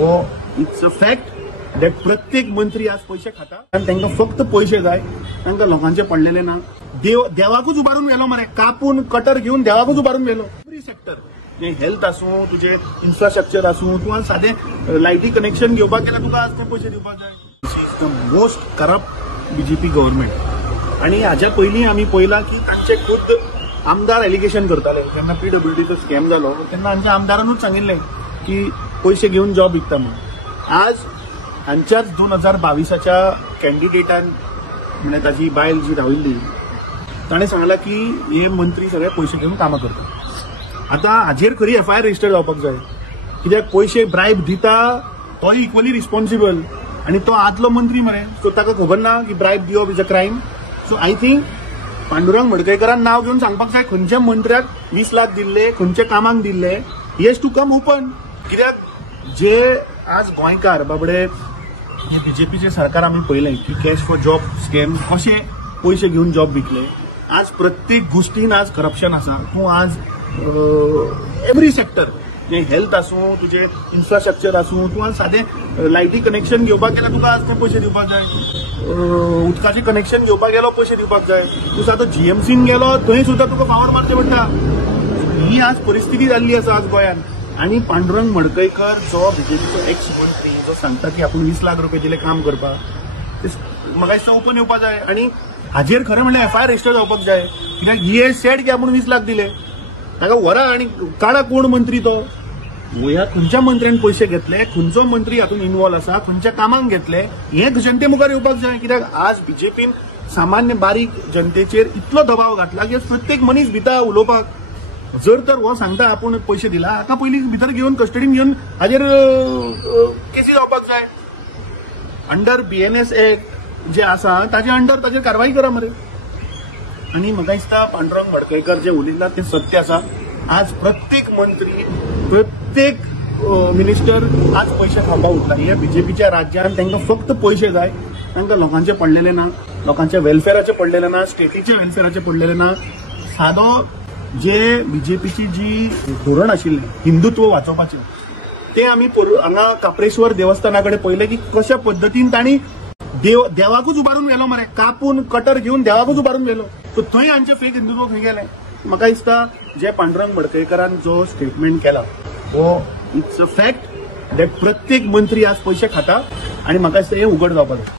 हो it's a fact that प्रत्येक मंत्री आज पैसे खाता आणि त्यांना फक्त पैसे जाय, त्यांना लोकांचे पडलेले ना. देवाकूच उभारून गेलो मरे, कापून कटर घेऊन देवाकूच उभारून गेलो. एव्हरी सेक्टर हेल्थ आसूं, तुझे इन्फ्रास्ट्रक्चर आसूं, तुका साधे लायटी कनेक्शन घेवपाक गेल्यार तुका आज ते पैसे दिवपाक जाय. This is the most corrupt BJP government. आणि हाच्या पयलीं आमी पळयलां की तांचे खुद आमदार एलिगेशन करताले. जेन्ना PWDचो स्कॅम जालो तेन्ना आमच्या आमदारानूच सांगिल्लें की पैसे घेवन जॉब विकता म्हणून. आज हांच्याच 2022च्या कॅन्डिडेटान म्हणजे ताची बायल जी राविल्ली ताणें सांगलां की हे मंत्री सगळे पैसे घेवन कामां करतात. आतां हाजेर खरी FIR रजिस्टर जावपाक जाय, कित्याक पैसे ब्रायब दिता तोय इक्वली रिस्पॉन्सिबल आणि तो आदलो मंत्री मरे, सो ताका खबर ना की ब्रायब दिवप is a crime. So I think Pandurang मडकयकरान नाव घेवन सांगपाक जाय खंयच्या मंत्र्याक 20 लाख दिल्ले, खंयच्या कामाक दिल्ले. He has to come open. कित्याक जे आज गोंयकार बाबडे हे बीजेपीचे सरकार आमी पळयलें की कॅश फॉर जॉब स्कॅम कशे पैसे घेवन जॉब विकले. आज प्रत्येक गोष्टीन आज करप्शन आसा. तूं आज एव्हरी सेक्टर हेल्थ आसूं, तुझे इन्फ्रास्ट्रक्चर आसूं, तूं आज साधे लायटी कनेक्शन घेवपाक गेल्यार तुका आज ते पैसे दिवपाक जाय. उदकाचें कनेक्शन घेवपाक गेलो पैसे दिवपाक जाय. तूं सादो GMCन गेलो थंय सुद्दां तुका फावर मारचें पडटा. ही आज परिस्थिती जाल्ली आसा आज गोंयांत. आणि पांडुरंग मडकयकर जो बीजेपीचो एक्स मंत्री जो सांगता की आपण 20 लाख रुपये दिले काम करपाक, म्हाका दिसता ओपन येवपाक जाय. आणि हाजेर खरें म्हणल्यार FIR रजिस्टर जावपाक जाय. कित्याक ही हेज सेड की आपण 20 लाख दिले, ताका व्हरा आणि काडा कोण मंत्री तो. ह्या खंयच्या मंत्र्यान पैसे घेतले, खंयचो मंत्री हातून इन्वॉल्व आसा, खंयच्या कामाक घेतले, हे जनते मुखार येवपाक जाय. कित्याक आज बीजेपीन सामान्य बारीक जनतेचेर इतलो दबाव घातला की प्रत्येक मनीस भिता उलोवपाक. जर तर हो सांगता आपण पैसे दिला, हाका पयलीं भितर घेवन कस्टडीन घेवन हाजेर केसी जावपाक जाय. अंडर BNS एक्ट जे आसा ताजे अंडर ताजेर कारवाई करा मरे. आणि म्हाका दिसता पांडुरंग मडकयकर जे उलयला ते सत्य आसा. आज प्रत्येक मंत्री, प्रत्येक मिनिस्टर आज पैसे खावपाक उठला. हे बीजेपीच्या राज्यात तांकां फक्त पैसे जाय, तांकां लोकांचे पडलेले ना, लोकांच्या वेलफेअराचे पडलेले ना, स्टेटीच्या वेलफेअराचे पडलेले ना. सादो जे बीजेपीची जी धोरण आशिल्लें हिंदुत्व वाचोवपाचें ते आमी हांगा काप्रेश्वर देवस्थानाकडे पळयलें की कशा पद्दतीन तांणी देवाकूच उभारून गेलो मरे, कापून कटर घेवन देवाकूच उभारून गेलो. सो थंय हांचे फेक हिंदुत्व खंय गेलें. म्हाका दिसता जे पांडुरंग मडकयकरान जो स्टेटमेंट केला हो इट्स अ फॅक्ट दॅट प्रत्येक मंत्री आज पैसे खाता आणि म्हाका दिसता हे उघड जावपाक जाय.